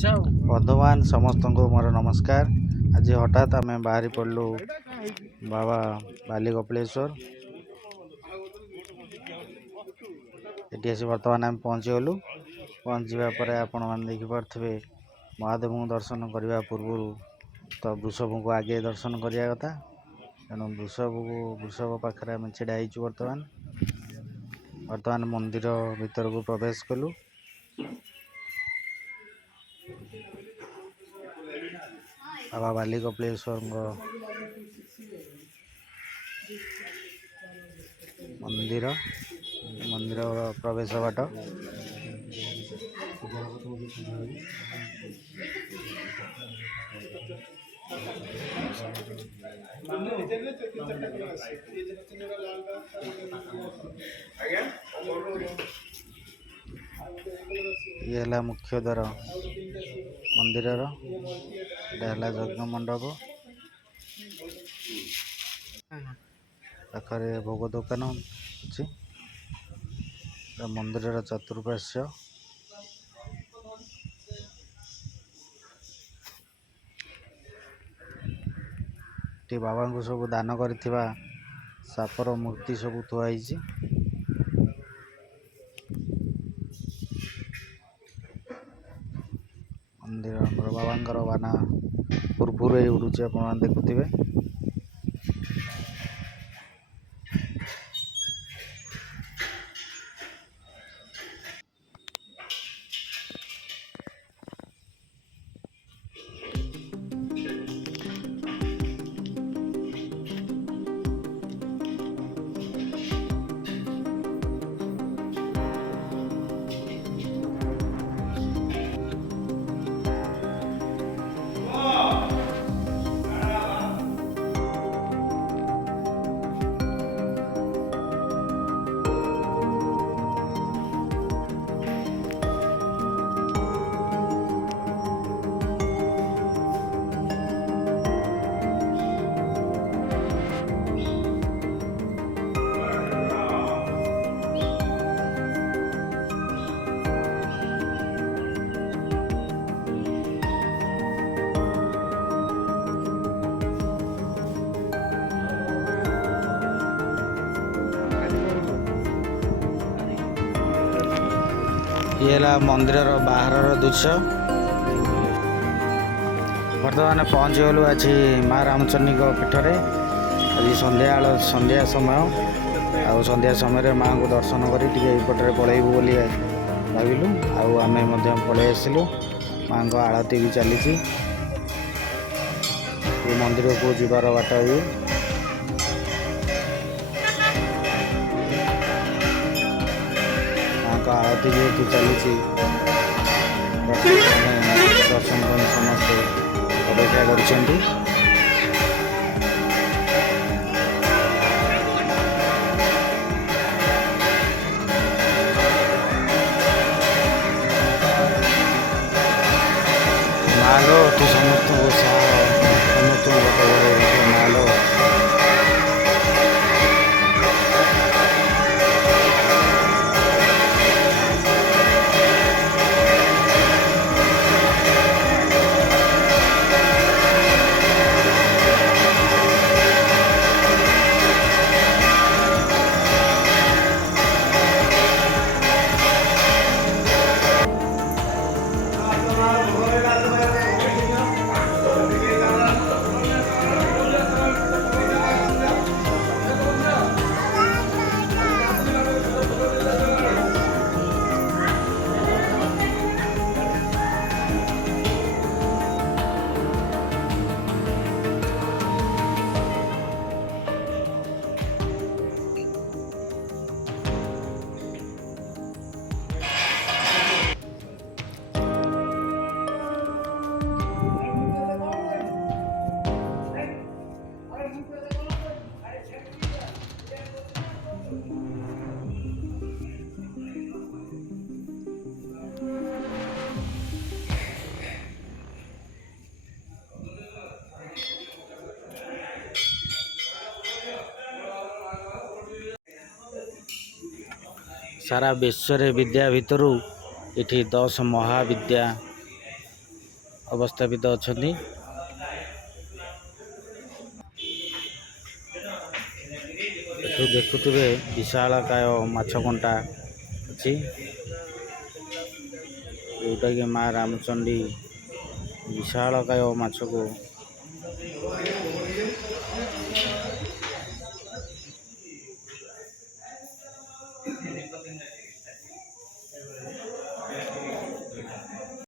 बंधुवान समस्त को मोर नमस्कार। आज हठात आम बाहरी पड़लु बाबा बाली kapileswar। ये बर्तमान आम पहुँची गलु। पहुँचवा पर आपण मैंने देखिपे महादेव को दर्शन करने पूर्व तो वृषभ को आगे दर्शन करने कथा। तेणु वृषभ पाखे आम छिड़ा बर्तमान मंदिर भीतर को प्रवेश कलु। बाबा बाली kapileswar मंदिर प्रवेश बाट ये है मुख्य द्वार मंदिर यज्ञ मंडप पाखे भोग दुकान अच्छी मंदिर चतुर्पार्श्व बाबा को सब दान करिथिबा सापर मूर्ति सब थुआई मंदिर बाबांकर बाना फुरफुर उड़ुचे आप देखुवे। ये मंदिर बाहर दृश्य। बर्तमान पहुँच गलु आज माँ रामचंडी पीठरे। आज संध्या समय संध्या समय माँ को दर्शन करपटे पलैबू बोली भाविलु। आम पलि आसलु। माँ को आरती भी चली मंदिर को जीवार बाट भी आरती जेहेतु चली दर्शन कर समस्ते अपेक्षा कर। मालो तू समस्त मालो सारा विश्व विद्या भितर ये 10 महाविद्या ଅବସ୍ଥାପିତ ଅଛନ୍ତି। ଏଠୁ ଦେଖୁଥିବେ ବିଶାଳକାୟ ମାଛ କଣ୍ଟା ଅଛି, ଯୋଉଟାକି ମା ରାମଚଣ୍ଡୀ ବିଶାଳକାୟ ମାଛକୁ